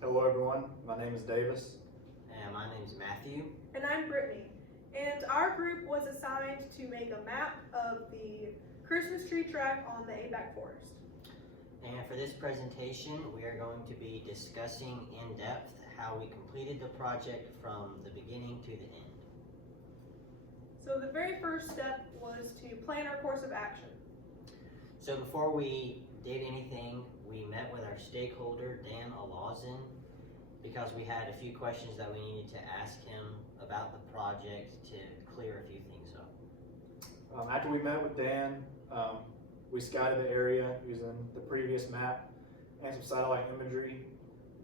Hello everyone, my name is Davis. And my name is Matthew. And I'm Brittany. And our group was assigned to make a map of the Christmas tree tract on the ABAC forest. And for this presentation, we are going to be discussing in depth how we completed the project from the beginning to the end. So the very first step was to plan our course of action. So before we did anything, we met with our stakeholder, Dan Alazin, because we had a few questions that we needed to ask him about the project to clear a few things up. After we met with Dan, we scouted the area using the previous map and some satellite imagery.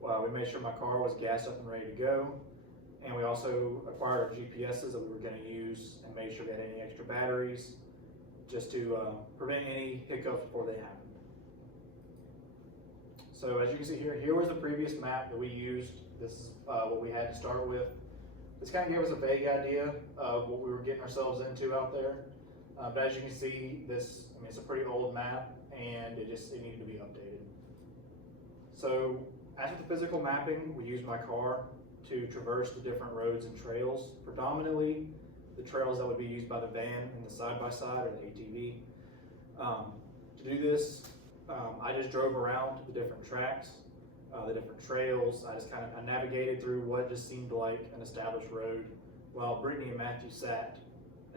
We made sure my car was gassed up and ready to go. And we also acquired our GPSs that we were going to use and made sure we had any extra batteries just to prevent any hiccups before they happened. So as you can see here was the previous map that we used. This is what we had to start with. This kind of gave us a vague idea of what we were getting ourselves into out there. But as you can see, it's a pretty old map and it needed to be updated. So as with the physical mapping, we used my car to traverse the different roads and trails, predominantly the trails that would be used by the van and the side-by-side or the ATV. To do this, I just drove around the different tracks, the different trails. I navigated through what just seemed like an established road, while Brittany and Matthew sat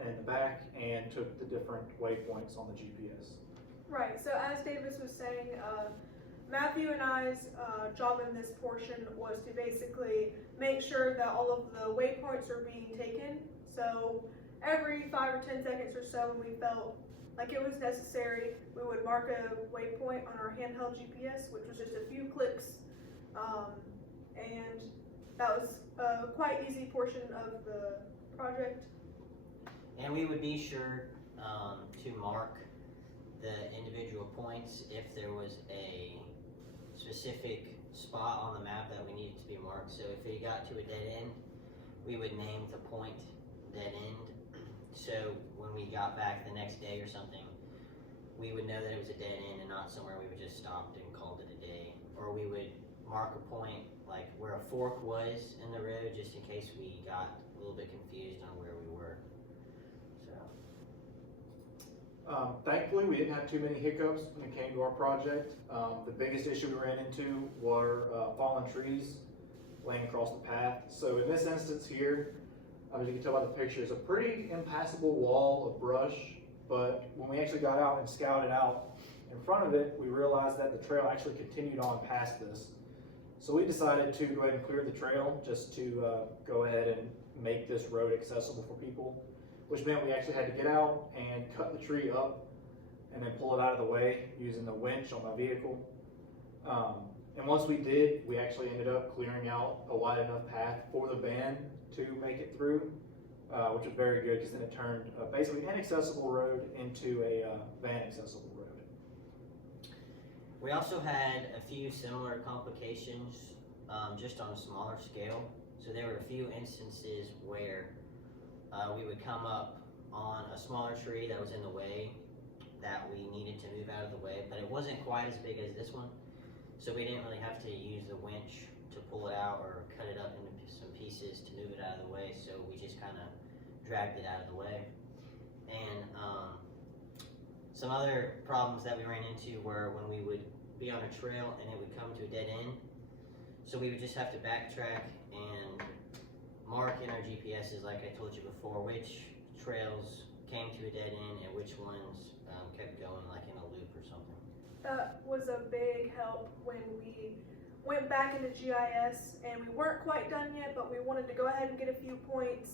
in the back and took the different waypoints on the GPS. Right, so as Davis was saying, Matthew and I's job in this portion was to basically make sure that all of the waypoints are being taken. So every 5 or 10 seconds or so, when we felt like it was necessary, we would mark a waypoint on our handheld GPS, which was just a few clicks. And that was a quite easy portion of the project. And we would be sure to mark the individual points if there was a specific spot on the map that we needed to be marked. So if we got to a dead end, we would name the point dead end. So when we got back the next day or something, we would know that it was a dead end and not somewhere we would just stopped and called it a day. Or we would mark a point like where a fork was in the road, just in case we got a little bit confused on where we were. Thankfully, we didn't have too many hiccups when it came to our project. The biggest issue we ran into were fallen trees laying across the path. So in this instance here, as you can tell by the picture, it's a pretty impassable wall of brush, but when we actually got out and scouted out in front of it, we realized that the trail actually continued on past this. So we decided to go ahead and clear the trail just to go ahead and make this road accessible for people, which meant we actually had to get out and cut the tree up and then pull it out of the way using the winch on my vehicle. And once we did, we actually ended up clearing out a wide enough path for the van to make it through, which was very good because then it turned basically an inaccessible road into a van accessible road. We also had a few similar complications, just on a smaller scale. So there were a few instances where we would come up on a smaller tree that was in the way that we needed to move out of the way, but it wasn't quite as big as this one. So we didn't really have to use the winch to pull it out or cut it up into some pieces to move it out of the way. So we just kind of dragged it out of the way. And some other problems that we ran into were when we would be on a trail and it would come to a dead end. So we would just have to backtrack and mark in our GPSs, like I told you before, which trails came to a dead end and which ones kept going like in a loop or something. That was a big help when we went back into GIS, and we weren't quite done yet, but we wanted to go ahead and get a few points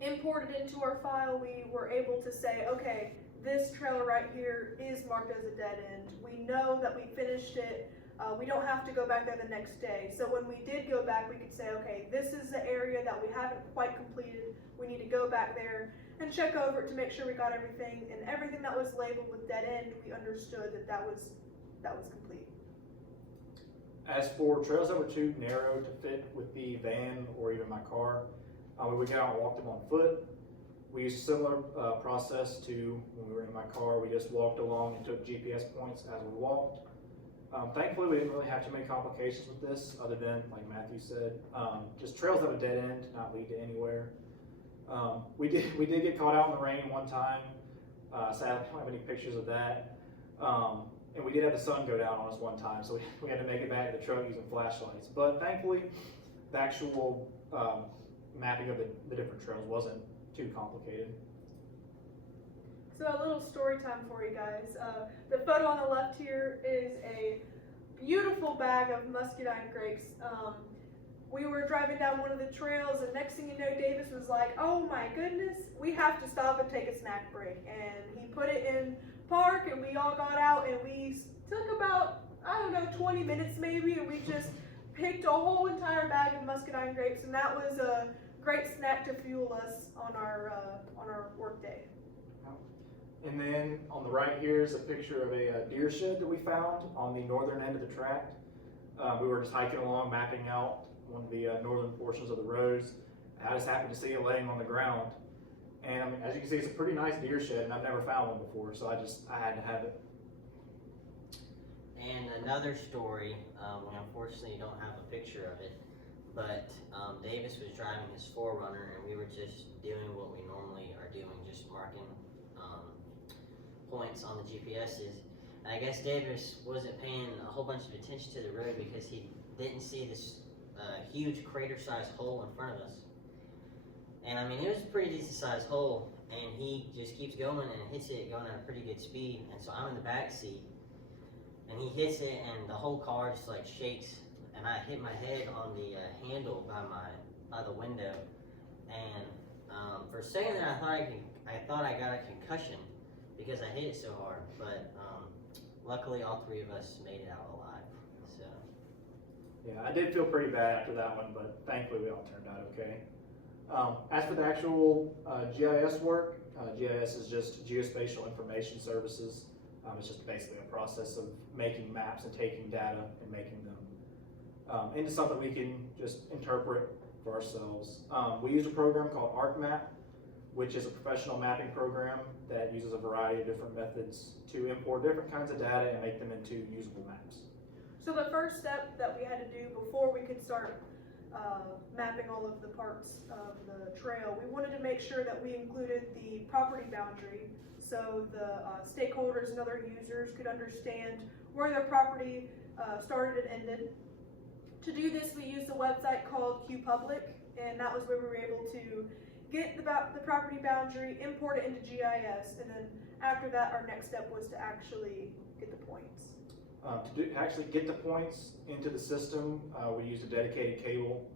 imported into our file. We were able to say, okay, this trailer right here is marked as a dead end. We know that we finished it. We don't have to go back there the next day. So when we did go back, we could say, okay, this is the area that we haven't quite completed. We need to go back there and check over it to make sure we got everything. And everything that was labeled with dead end, we understood that was complete. As for trails that were too narrow to fit with the van or even my car, we would go out and walk them on foot. We used a similar process to when we were in my car. We just walked along and took GPS points as we walked. Thankfully, we didn't really have too many complications with this, other than, like Matthew said, just trails that have a dead end, not lead to anywhere. We did get caught out in the rain one time. Sadly, I don't have any pictures of that. And we did have the sun go down on us one time, so we had to make it back to the truck using flashlights. But thankfully, the actual mapping of the different trails wasn't too complicated. So a little story time for you guys. The photo on the left here is a beautiful bag of muscadine grapes. We were driving down one of the trails, and next thing you know, Davis was like, "Oh my goodness, we have to stop and take a snack break." And he put it in park, and we all got out, and we took about, 20 minutes maybe, and we just picked a whole entire bag of muscadine grapes, and that was a great snack to fuel us on our work day. And then on the right here is a picture of a deer shed that we found on the northern end of the tract. We were just hiking along, mapping out one of the northern portions of the roads. I just happened to see it laying on the ground. And I mean, as you can see, it's a pretty nice deer shed, and I've never found one before, so I had to have it. And another story, we unfortunately don't have a picture of it, but Davis was driving his 4Runner, and we were just doing what we normally are doing, just marking points on the GPSs. And I guess Davis wasn't paying a whole bunch of attention to the road because he didn't see this huge crater-sized hole in front of us. And I mean, it was a pretty decent-sized hole, and he just keeps going and hits it going at a pretty good speed. And so I'm in the back seat, and he hits it, and the whole car just like shakes, and I hit my head on the handle by the window. And for a second there, I thought I got a concussion because I hit it so hard. But luckily, all three of us made it out alive. So Yeah, I did feel pretty bad after that one, but thankfully we all turned out okay. As for the actual GIS work, GIS is just Geospatial Information Services. It's just basically a process of making maps and taking data and making them into something we can just interpret for ourselves. We use a program called ArcMap, which is a professional mapping program that uses a variety of different methods to import different kinds of data and make them into usable maps. So the first step that we had to do before we could start mapping all of the parts of the trail, we wanted to make sure that we included the property boundary so the stakeholders and other users could understand where their property started and ended. To do this, we used a website called QPublic, and that was where we were able to get the property boundary, import it into GIS, and then after that, our next step was to actually get the points. To actually get the points into the system, we used a dedicated cable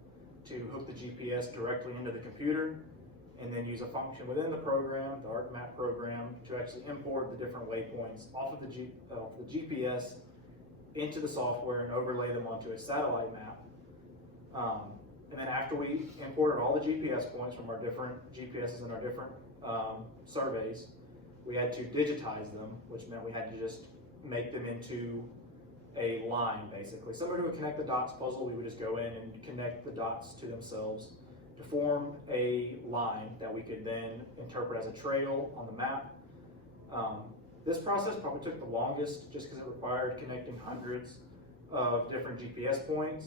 to hook the GPS directly into the computer, and then use a function within the program, the ArcMap program, to actually import the different waypoints off of the GPS into the software and overlay them onto a satellite map. And then after we imported all the GPS points from our different GPSs and our different surveys, we had to digitize them, which meant we had to just make them into a line, basically. Similar to a connect the dots puzzle, we would just go in and connect the dots to themselves to form a line that we could then interpret as a trail on the map. This process probably took the longest just because it required connecting hundreds of different GPS points.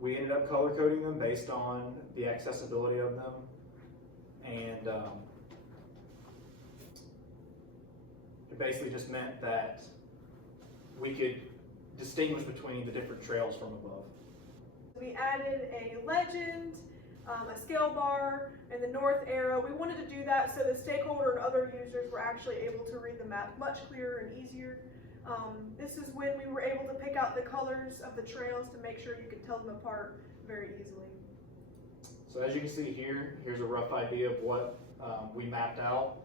We ended up color coding them based on the accessibility of them, and it basically just meant that we could distinguish between the different trails from above. We added a legend, a scale bar, and the north arrow. We wanted to do that so the stakeholder and other users were actually able to read the map much clearer and easier. This is when we were able to pick out the colors of the trails to make sure you could tell them apart very easily. So as you can see here, here's a rough idea of what we mapped out.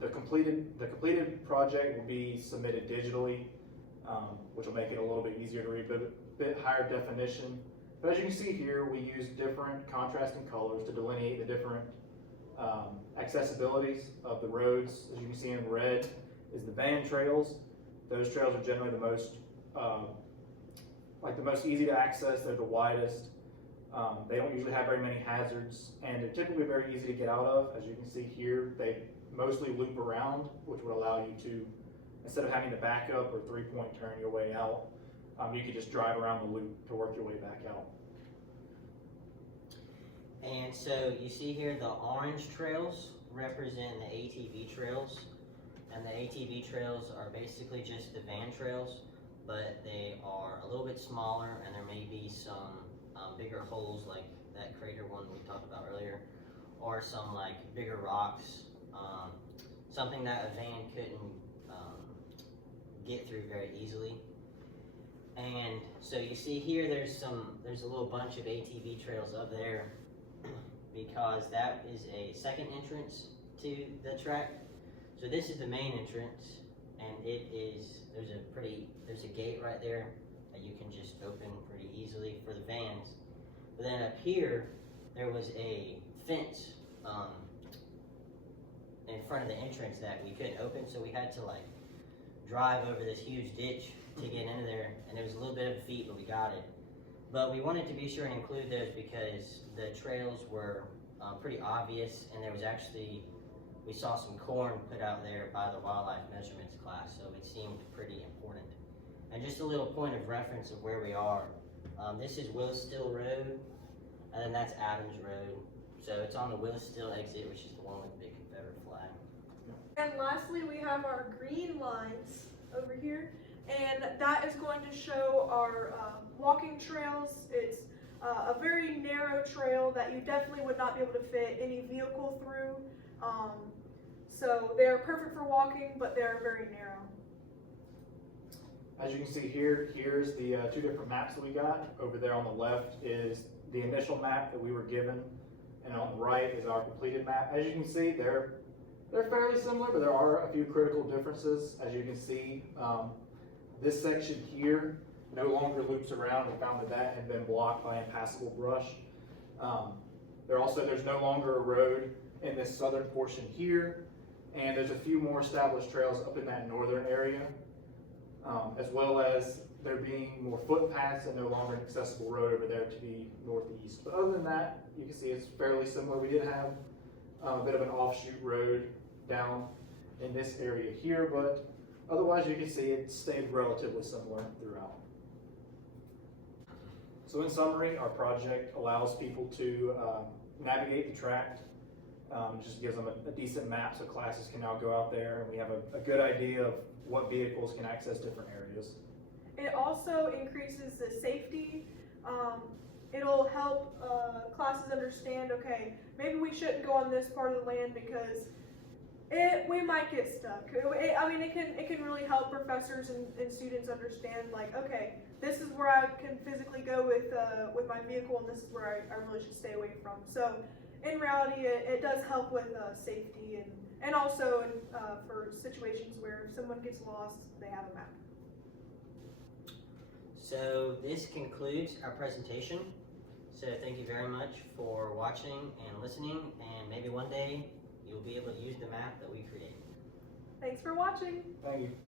The completed project will be submitted digitally, which will make it a little bit easier to read, but a bit higher definition. But as you can see here, we use different contrasting colors to delineate the different accessibilities of the roads. As you can see in red is the van trails. Those trails are generally the most easy to access. They're the widest. They don't usually have very many hazards, and they're typically very easy to get out of. As you can see here, they mostly loop around, which would allow you to instead of having to back up or 3-point turn your way out, you could just drive around the loop to work your way back out. And so you see here the orange trails represent the ATV trails, and the ATV trails are basically just the van trails, but they are a little bit smaller, and there may be some bigger holes like that crater one we talked about earlier, or some like bigger rocks, something that a van couldn't get through very easily. And so you see here there's a little bunch of ATV trails up there because that is a second entrance to the tract. So this is the main entrance, and there's a gate right there that you can just open pretty easily for the vans. But then up here there was a fence in front of the entrance that we couldn't open, so we had to like drive over this huge ditch to get into there, and it was a little bit of a feat, but we got it. But we wanted to be sure and include those because the trails were pretty obvious, and there was actually, we saw some corn put out there by the wildlife measurements class, so it seemed pretty important. And just a little point of reference of where we are. This is Willstill Road, and then that's Adams Road. So it's on the Willstill exit, which is the one with the big Confederate flag. And lastly, we have our green lines over here, and that is going to show our walking trails. It's a very narrow trail that you definitely would not be able to fit any vehicle through. So they're perfect for walking, but they're very narrow. As you can see here, here's the 2 different maps that we got. Over there on the left is the initial map that we were given, and on the right is our completed map. As you can see, they're fairly similar, but there are a few critical differences. As you can see, this section here no longer loops around. We found that had been blocked by impassable brush. There's no longer a road in this southern portion here, and there's a few more established trails up in that northern area, as well as there being more footpaths and no longer an accessible road over there to the northeast. But other than that, you can see it's fairly similar. We did have a bit of an offshoot road down in this area here, but otherwise you can see it stayed relatively similar throughout. So in summary, our project allows people to navigate the tract. Just gives them a decent map so classes can now go out there, and we have a good idea of what vehicles can access different areas. It also increases the safety. It'll help classes understand, okay, maybe we shouldn't go on this part of the land because we might get stuck. It can really help professors and students understand, like, okay, this is where I can physically go with my vehicle, and this is where I really should stay away from. So in reality, it does help with safety and also for situations where if someone gets lost, they have a map. So this concludes our presentation. So thank you very much for watching and listening, and maybe one day you'll be able to use the map that we created. Thanks for watching. Thank you.